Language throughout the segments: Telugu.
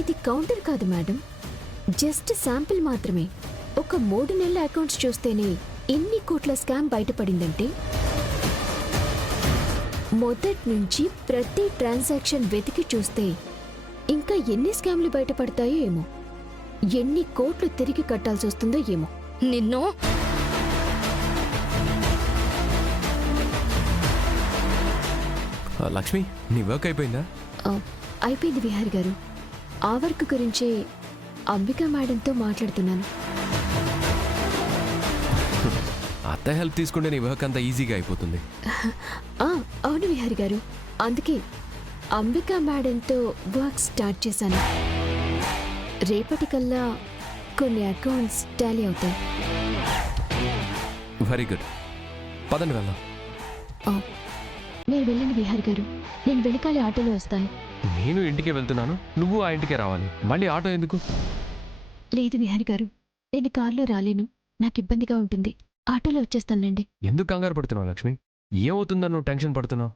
ఇది కౌంటర్ కాదు మేడం, జస్ట్ శాంపిల్ మాత్రమే. ఒక 3 నెలల అకౌంట్స్ చూస్తేనే ఇన్ని కోట్ల స్కామ్ బయటపడిందంటే మొదటి నుంచి ప్రతి ట్రాన్సాక్షన్ వెతికి చూస్తే ఇంకా ఎన్ని స్కామ్లు బయటపడతాయో ఏమో, ఎన్ని కోట్లు తిరిగి కట్టాల్సి వస్తుందో ఏమో. నిన్ను లక్ష్మి, నీ వర్క్ అయిపోయిందా? అయిపోయింది విహారి గారు. ఆ వర్క్ గురించే అంబికా మేడంతో మాట్లాడుతున్నాను. అత్త హెల్ప్ తీసుకుంటే నీ వర్క్ అంతా ఈజీగా అయిపోతుంది. అవును విహారి గారు, అందుకే అంబికా మేడంతో వర్క్ స్టార్ట్ చేశాను. రేపటికల్లా కొన్ని అకౌంట్స్ టాలీ అవుతాయి. వెరీ గుడ్, పదండి వెళ్దాం. మీరు వెళ్ళండి విహారి గారు, నేను వెనకాల ఆటోలో వస్తాను. నేను ఇంటికే వెళ్తున్నాను, నువ్వు ఆ ఇంటికే రావాలి. మళ్ళీ ఆటో ఎందుకు? లేదు విహారి గారు, నేను కారులో రాలేను, నాకు ఇబ్బందిగా ఉంటుంది. ఆటోలో వచ్చేస్తానులేండి. ఎందుకు కంగారు పడుతున్నావు లక్ష్మి? ఏమవుతుందని నువ్వు టెన్షన్ పడుతున్నావు?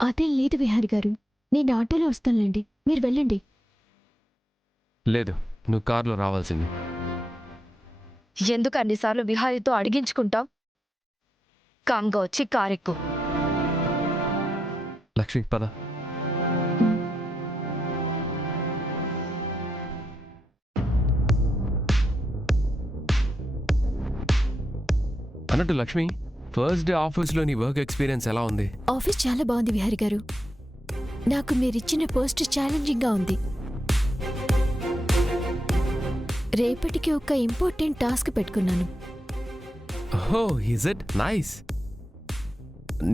అదేం లేదు విహారి గారు, నేను ఆటోలో వస్తానులేండి, మీరు వెళ్ళండి. లేదు, నువ్వు కారులో రావాల్సింది. ఎందుకు అన్నిసార్లు విహారితో అడిగించుకుంటావు? కామ్గా వచ్చి కారెక్కు. లక్ష్మి పద. అన్నట్టు లక్ష్మి, ఫస్ట్ డే ఆఫీస్లో నీ వర్క్ ఎక్స్పీరియన్స్ ఎలా ఉంది? ఆఫీస్ చాలా బాగుంది విహారి గారు. నాకు మీరిచ్చిన పోస్ట్ ఛాలెంజింగ్గా ఉంది. రేపటికి ఒక ఇంపార్టెంట్ టాస్క్ పెట్టుకున్నాను. ఓహో, ఈజ్ ఇట్ నైస్.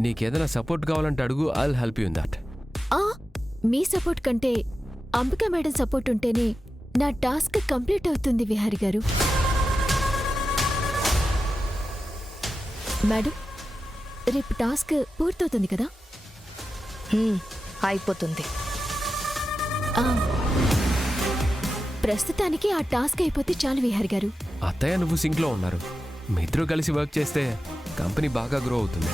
నీకేదైనా సపోర్ట్ కావాలంటే అడుగు, I'll help you in that. Me support కంటే అంబికా మేడం సపోర్ట్ ఉంటేనే నా టాస్క్ కంప్లీట్ అవుతుంది విహారి గారు. మేడం, రేపు టాస్క్ పూర్తవుతుంది కదా? అయిపోతుంది. ప్రస్తుతానికి ఆ టాస్క్ అయిపోతే చాలు విహారి గారు. అత్తయ్య నువ్వు సింక్లో ఉన్నారు, మీ ఇద్దరు కలిసి వర్క్ చేస్తే కంపెనీ బాగా గ్రో అవుతుంది.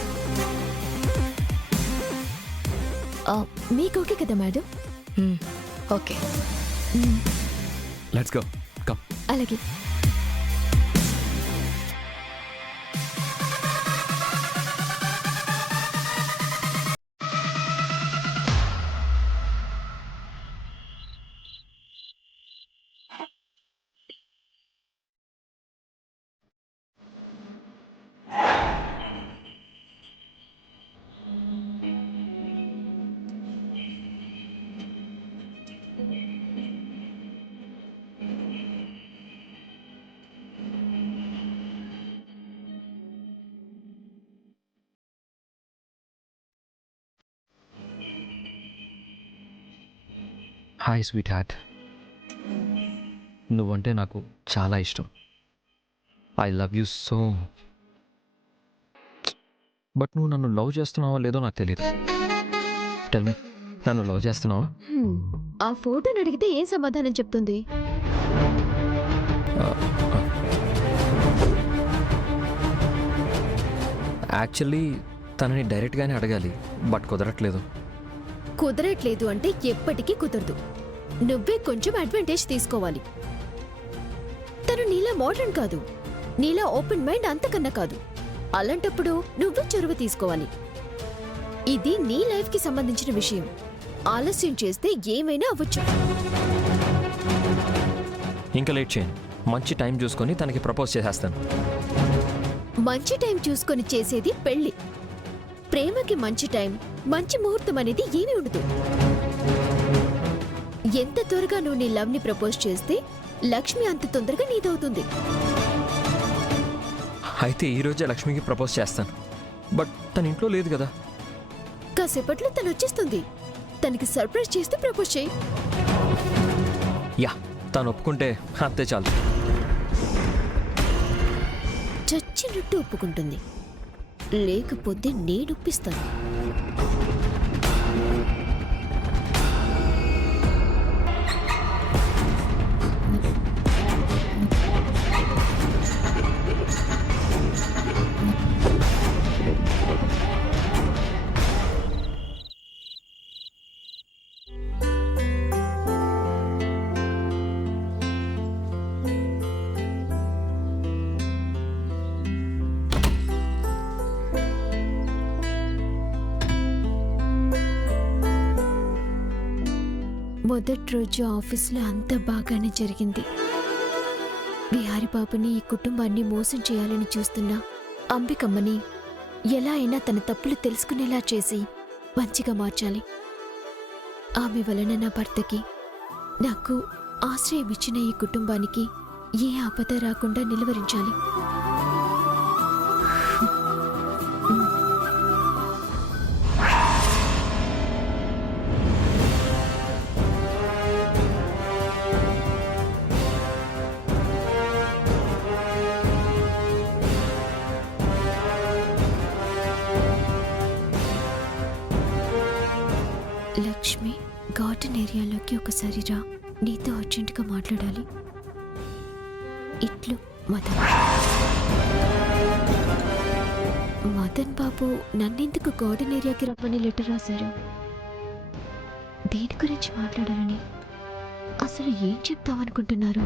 మీకు ఓకే కదా madam? Okay, let's go, come. అలాగే. హాయ్ స్వీట్ హార్ట్, నువ్వంటే నాకు చాలా ఇష్టం. I love you so. But నువ్వు నన్ను లవ్ చేస్తున్నావో లేదో నాకు తెలియదు. టెల్ మీ, నన్ను లవ్ చేస్తున్నావా? ఆ ఫోటోని అడిగితే ఏం సమాధానం చెప్తుంది? యాక్చువల్లీ తనని డైరెక్ట్గానే అడగాలి, బట్ కుదరట్లేదు. కుదరట్లేదు అంటే ఎప్పటికీ కుదరదు. నువ్వే కొంచెం అడ్వాంటేజ్ తీసుకోవాలి. తను నీలా మోడర్న్ కాదు, నీలా ఓపెన్ మైండ్ అంతకన్నా కాదు. అలాంటప్పుడు నువ్వే చొరవ తీసుకోవాలి. ఇది నీ లైఫ్ కి సంబంధించిన విషయం. ఆలస్యం చేస్తే ఏమైనా అవ్వచ్చు. ఇంకా లేట్ చేయను, మంచి టైం చూసుకొని తనకి ప్రపోజ్ చేసేస్తాను. మంచి టైం చూసుకొని చేసేది పెళ్లి. ప్రేమకి మంచి టైం, మంచి ముహూర్తం అనేది ఏమీ ఉండదు. ఎంత త్వరగా నువ్వు నీ లవ్ ని ప్రపోజ్ చేస్తే లక్ష్మి అంత తొందరగా నీదవుతుంది. అయితే ఈరోజే లక్ష్మికి ప్రపోజ్ చేస్తాను, బట్ తన ఇంట్లో లేదు కదా. కాసేపట్లో తను వచ్చేస్తుంది. తనకి సర్ప్రైజ్ చేస్తే ప్రపోజ్ చేయి. యా, తను ఒప్పుకుంటే అంతే చాలు. చచ్చినట్టు ఒప్పుకుంటుంది, లేకపోతే నేనొప్పిస్తాను. మొదటి రోజు ఆఫీస్లో అంత బాగానే జరిగింది. విహారి బాబుని ఈ కుటుంబాన్ని మోసం చేయాలని చూస్తున్న అంబికమ్మని ఎలా అయినా తన తప్పులు తెలుసుకునేలా చేసి మంచిగా మార్చాలి. ఆమె వలన నా భర్తకి, నాకు ఆశ్రయం ఇచ్చిన ఈ కుటుంబానికి ఏ ఆపద రాకుండా నిలువరించాలి. లక్ష్మి, గార్డెన్ ఏరియాలోకి ఒకసారి రా. నీతో అర్జెంటుగా మాట్లాడాలి. ఇట్లు మదన్. మదన్ బాబు నన్నెందుకు గార్డెన్ ఏరియాకి రమ్మని లెటర్ రాశారు? దేని గురించి మాట్లాడాలని? అసలు ఏం చెప్తామనుకుంటున్నారు?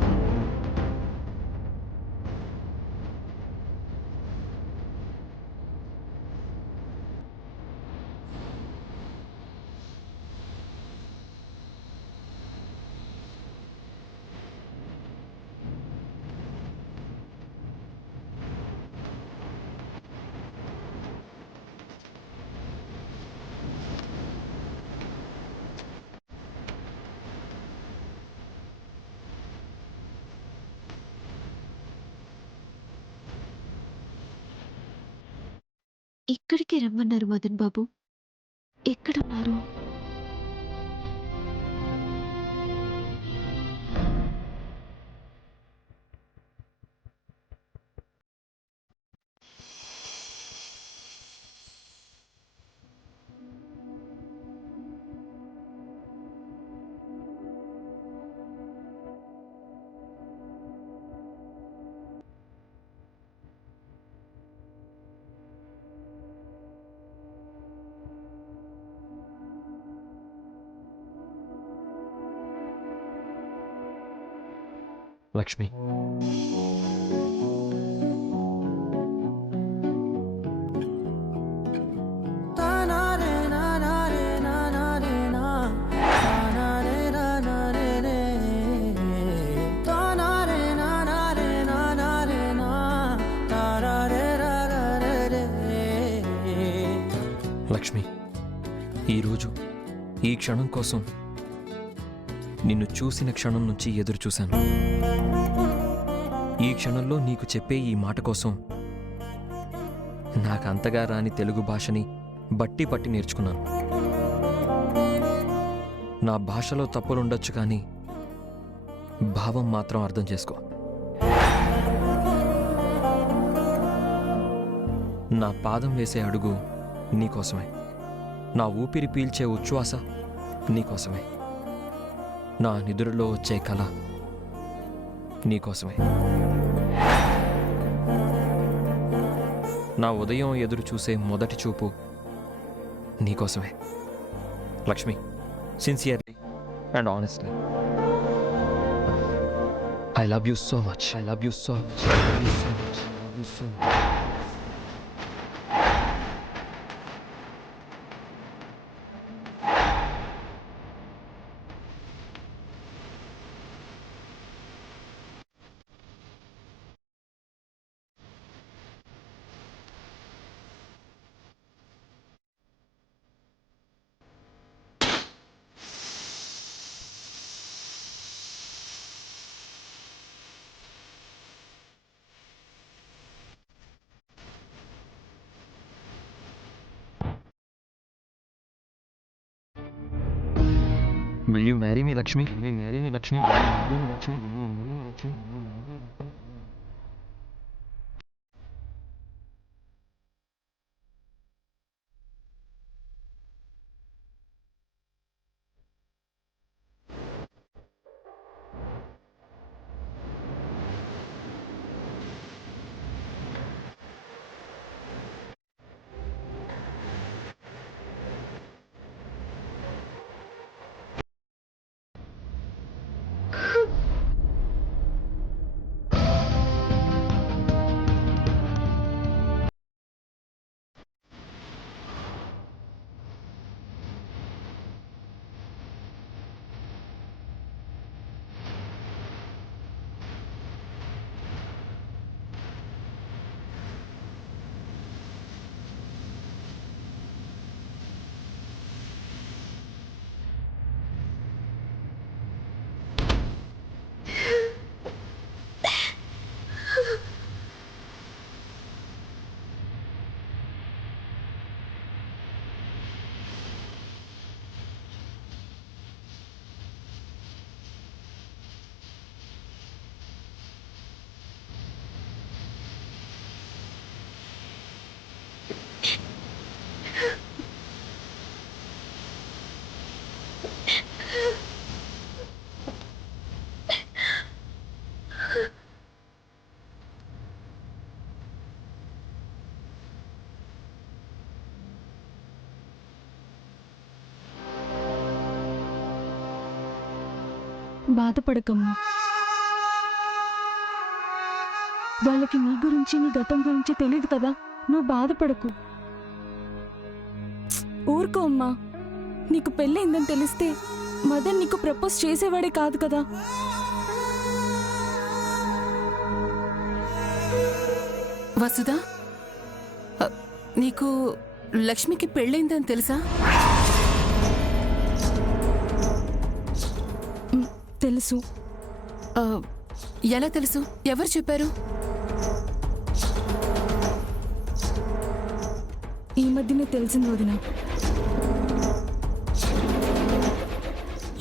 ఇక్కడికి రమ్మన్నారు మదన్ బాబు. ఎక్కడున్నారు? లక్ష్మి, లక్ష్మి, ఈరోజు ఈ క్షణం కోసం నిన్ను చూసిన క్షణం నుంచి ఎదురు చూశాను. ఈ క్షణంలో నీకు చెప్పే ఈ మాట కోసం నాకు అంతగా రాని తెలుగు భాషని బట్టి పట్టి నేర్చుకున్నాను. నా భాషలో తప్పులుండొచ్చు కానీ భావం మాత్రం అర్థం చేసుకో. నా పాదం వేసే అడుగు నీకోసమే, నా ఊపిరి పీల్చే ఉచ్ఛ్వాస నీకోసమే, నా నిదురులో వచ్చే కళ నీకోసమే, నా ఉదయం ఎదురు చూసే మొదటి చూపు నీకోసమే. Lakshmi, sincerely and honestly, I love you so much. I love you so much. I love you so much. I love you so much. Will you marry me, Lakshmi? Will you marry me, Lakshmi? Will you marry me, Lakshmi? Will you marry me, Lakshmi? బాధపడకమ్మా. వాళ్ళకి నీ గురించి నీ గతం గురించి తెలియదు కదా, నువ్వు బాధపడకు. ఊరుకో అమ్మా. నీకు పెళ్ళయిందని తెలిస్తే మదన్ నీకు ప్రపోజ్ చేసేవాడే కాదు కదా. వసుదా, నీకు లక్ష్మికి పెళ్ళైందని తెలుసా? తెలుసు. ఎలా తెలుసు? ఎవరు చెప్పారు? ఈ మధ్యనే తెలిసింది వదిన.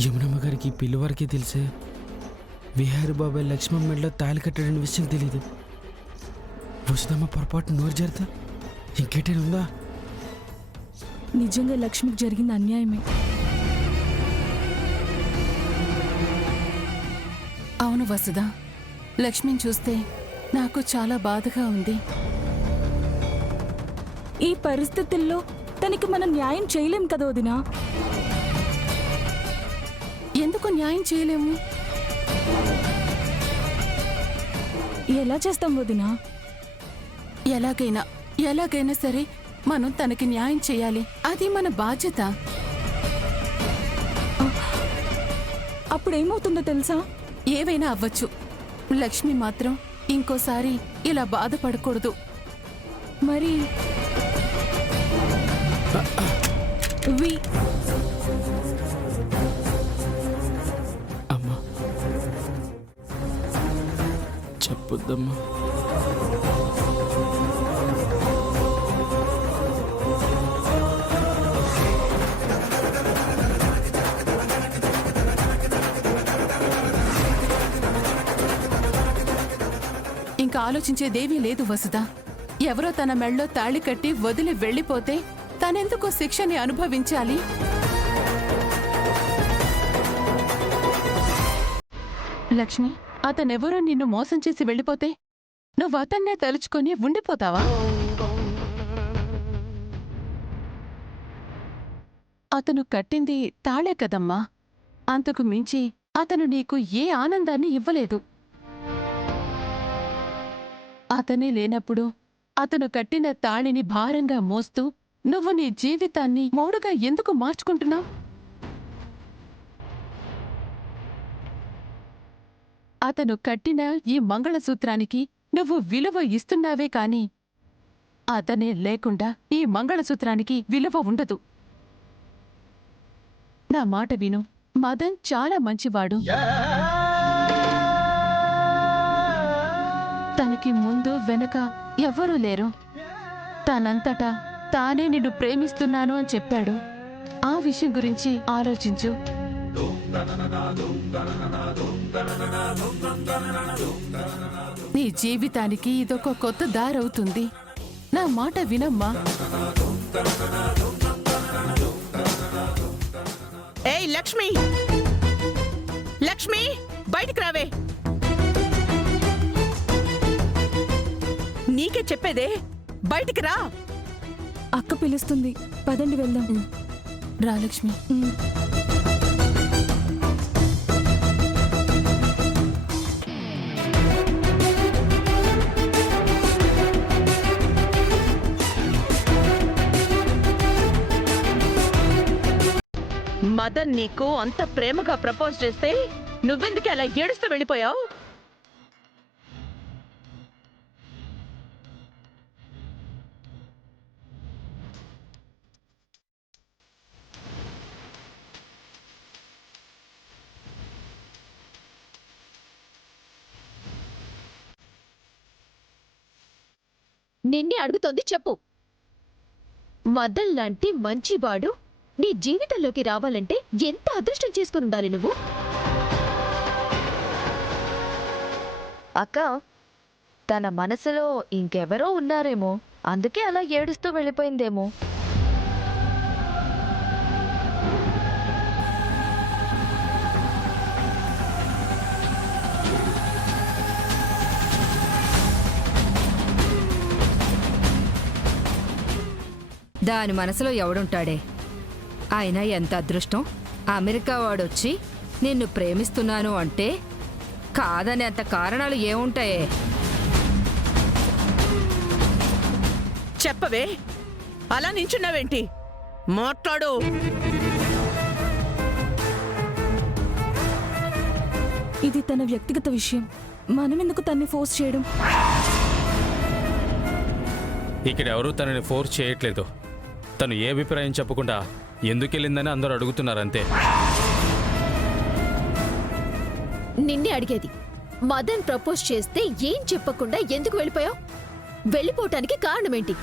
యమునమ్మ గారికి పెళ్లి వరకే తెలిసే. విహారి బాబాయ్ లక్ష్మమ్మ మెడలో తాళి కట్టాడని విషయం తెలీదు. వసుదమ్మ పొరపాటు నోరు జరుతా ఇంకేటైనా ఉందా? నిజంగా లక్ష్మికి జరిగింది అన్యాయమే. అవును వసుదా, లక్ష్మిని చూస్తే నాకు చాలా బాధగా ఉంది. ఈ పరిస్థితుల్లో తనకి మనం న్యాయం చేయలేం కదా వదినా. ఎందుకు న్యాయం చేయలేము? ఎలా చేస్తాం వదినా? ఎలాగైనా సరే మనం తనకి న్యాయం చేయాలి. అది మన బాధ్యత. అప్పుడేమవుతుందో తెలుసా? ఏవైనా అవ్వచ్చు. లక్ష్మి మాత్రం ఇంకోసారి ఇలా బాధపడకూడదు. మరి అమ్మా చెప్పొద్దమ్మా. ఇంకా ఆలోచించేదేవీ లేదు వసుదా. ఎవరో తన మెళ్ళో తాళి కట్టి వదిలి వెళ్ళిపోతే తనెందుకో శిక్షని అనుభవించాలి? లక్ష్మి, అతనెవరో నిన్ను మోసం చేసి వెళ్ళిపోతే నువ్వు అతన్నే తలుచుకొని ఉండిపోతావా? అతను కట్టింది తాళే కదమ్మా. అంతకు మించి అతను నీకు ఏ ఆనందాన్ని ఇవ్వలేదు. అతనే లేనప్పుడు అతను కట్టిన తాళిని భారంగా మోస్తూ నువ్వు నీ జీవితాన్ని మోడుగా ఎందుకు మార్చుకుంటున్నావు? అతను కట్టిన ఈ మంగళసూత్రానికి నువ్వు విలువ ఇస్తున్నావే కాని అతనే లేకుండా ఈ మంగళసూత్రానికి విలువ ఉండదు. నా మాట విను. మదన్ చాలా మంచివాడు. తనకి ముందు వెనక ఎవ్వరూ లేరు. తనంతటా తానే నిన్ను ప్రేమిస్తున్నాను అని చెప్పాడు. ఆ విషయం గురించి ఆలోచించు. నీ జీవితానికి ఇదొక కొత్త దారవుతుంది. నా మాట వినమ్మా. ఏయ్ లక్ష్మి, లక్ష్మి బయటికి రావే. నీకే చెప్పేదే, బయటికి రా. అక్క పిలుస్తుంది, పదండి వెళ్దాం. రా లక్ష్మి. మదన్ నీకు అంత ప్రేమగా ప్రపోజ్ చేస్తే నువ్వెందుకు అలా ఏడుస్తూ వెళ్ళిపోయావు? నిన్నే అడుగుతోంది చెప్పు. మదన్ లాంటి మంచివాడు నీ జీవితంలోకి రావాలంటే ఎంత అదృష్టం చేసుకుని ఉండాలి నువ్వు. అక్క, తన మనసులో ఇంకెవరో ఉన్నారేమో, అందుకే అలా ఏడుస్తూ వెళ్ళిపోయిందేమో. దాని మనసులో ఎవడుంటాడే. అయినా ఎంత అదృష్టం, అమెరికా వాడొచ్చి నిన్ను ప్రేమిస్తున్నాను అంటే కాదనే అంత కారణాలు ఏముంటాయే? చెప్పవే, అలా నించున్నావేంటి? మాట్లాడు. ఇది తన వ్యక్తిగత విషయం, మనమెందుకు తన్ని ఫోర్స్ చేయడం? ఇక్కడ ఎవరూ తనని ఫోర్స్ చేయట్లేదు. తను ఏ అభిప్రాయం చెప్పకుండా ఎందుకెళ్ళిందని అందరూ అడుగుతున్నారంతే. నిన్నే అడిగేది. మదన్ ప్రపోజ్ చేస్తే ఏం చెప్పకుండా ఎందుకు వెళ్ళిపోయావు? వెళ్ళిపోవటానికి కారణమేంటి?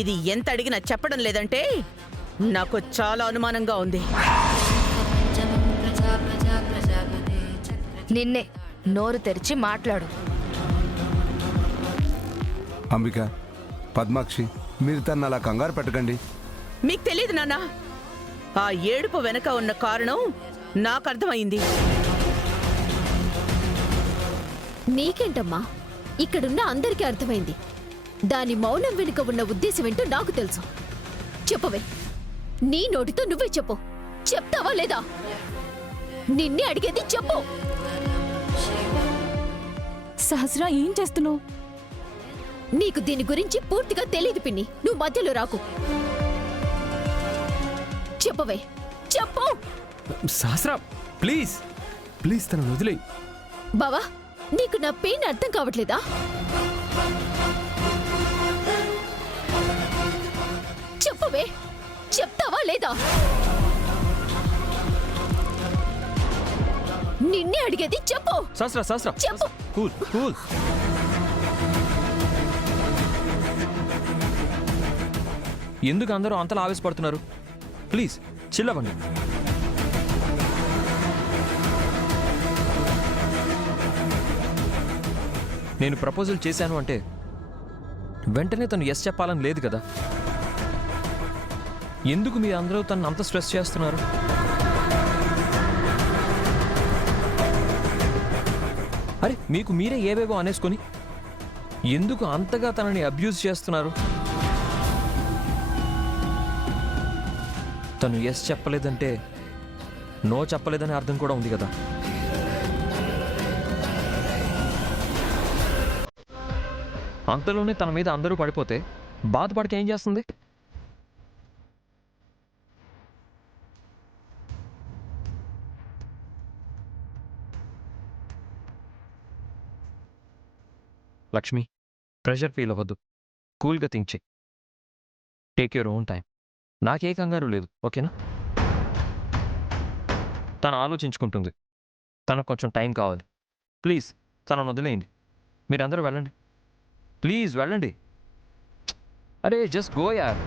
ఇది ఎంత అడిగినా చెప్పడం లేదంటే నాకు చాలా అనుమానంగా ఉంది. నిన్నే నోరు తెరిచి మాట్లాడు. అంబిక, పద్మాక్షి, మీరు తను అలా కంగారు పెట్టకండి. మీకు తెలియదు నాన్న, ఆ ఏడుపు వెనక ఉన్న కారణం నాకు అర్థమైంది. నీకేంటమ్మా, ఇక్కడున్న అందరికీ అర్థమైంది. దాని మౌనం వెనుక ఉన్న ఉద్దేశం ఏంటో నాకు తెలుసు. చెప్పవే, నీ నోటితో నువ్వే చెప్పు. చెప్తావా లేదా? నిన్నే అడిగేది, చెప్పు. సహస్ర, ఏం చేస్తున్నావు? నీకు దీని గురించి పూర్తిగా తెలియదు పిన్ని. నువ్వు మధ్యలో రాకు. చెప్పవే, చెప్పు. సహస్ర, ప్లీజ్ ప్లీజ్ తనను వదిలేయ్. బావా, నీకు నా పెయిన్ అర్థం కావట్లేదా? చెప్పవే, చెప్తావా లేదా? నిన్నే అడిగేది, చెప్పు. సహస్ర, సహస్ర, చెప్పు. Cool cool. ఎందుకు అందరూ అంతలా ఆవేశపడుతున్నారు? ప్లీజ్ చిల్లవండి. నేను ప్రపోజల్ చేశాను అంటే వెంటనే తను ఎస్ చెప్పాలని లేదు కదా. ఎందుకు మీరు అందరూ తను అంత స్ట్రెస్ చేస్తున్నారు? అరే, మీకు మీరే ఏవేవో అనేసుకొని ఎందుకు అంతగా తనని అబ్యూజ్ చేస్తున్నారు? తను ఎస్ చెప్పలేదంటే నో చెప్పలేదని అర్థం కూడా ఉంది కదా. అంతలోనే తన మీద అందరూ పడిపోతే బాధపడక ఏం చేస్తుంది? లక్ష్మి, ప్రెషర్ ఫీల్ అవ్వద్దు. కూల్గా థింక్ చేయి. Take your own time. నాకే కంగారు లేదు, ఓకేనా? తను ఆలోచించుకుంటుంది. తనకు కొంచెం టైం కావాలి. ప్లీజ్ తనను వదిలేయండి. మీరందరూ వెళ్ళండి, ప్లీజ్ వెళ్ళండి. అరే జస్ట్ గో యార్.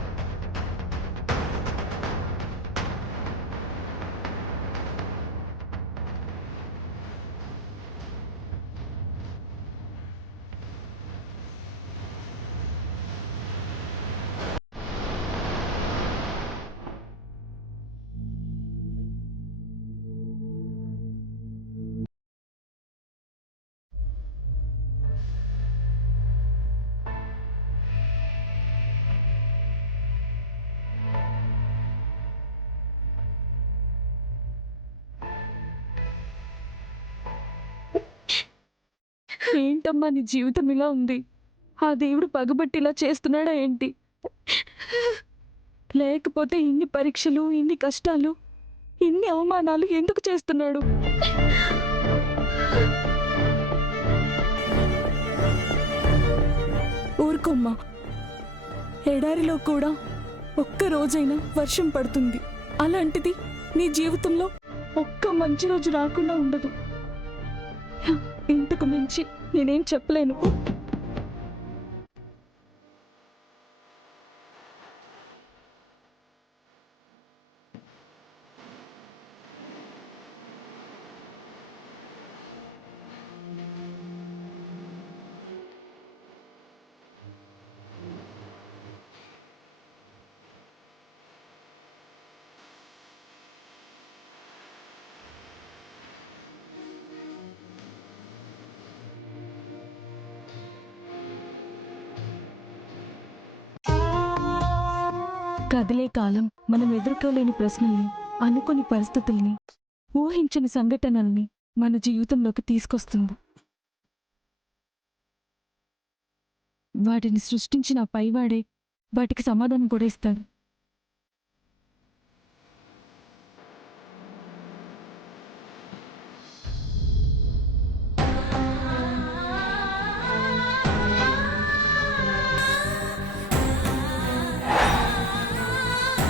ఏంటమ్మా నీ జీవితం ఇలా ఉంది? ఆ దేవుడు పగబట్టి ఇలా చేస్తున్నాడా ఏంటి? లేకపోతే ఇన్ని పరీక్షలు, ఇన్ని కష్టాలు, ఇన్ని అవమానాలు ఎందుకు చేస్తున్నాడు? ఊరుకోమ్మా, ఎడారిలో కూడా ఒక్క రోజైనా వర్షం పడుతుంది. అలాంటిది నీ జీవితంలో ఒక్క మంచి రోజు రాకుండా ఉండదు. ఇంతకు మించి నేనేం చెప్పలేను. కదిలే కాలం మనం ఎదుర్కోలేని ప్రశ్నల్ని, అనుకోని పరిస్థితుల్ని, ఊహించని సంఘటనల్ని మన జీవితంలోకి తీసుకొస్తుంది. వాటిని సృష్టించిన పైవాడే వాటికి సమాధానం కూడా ఇస్తాడు.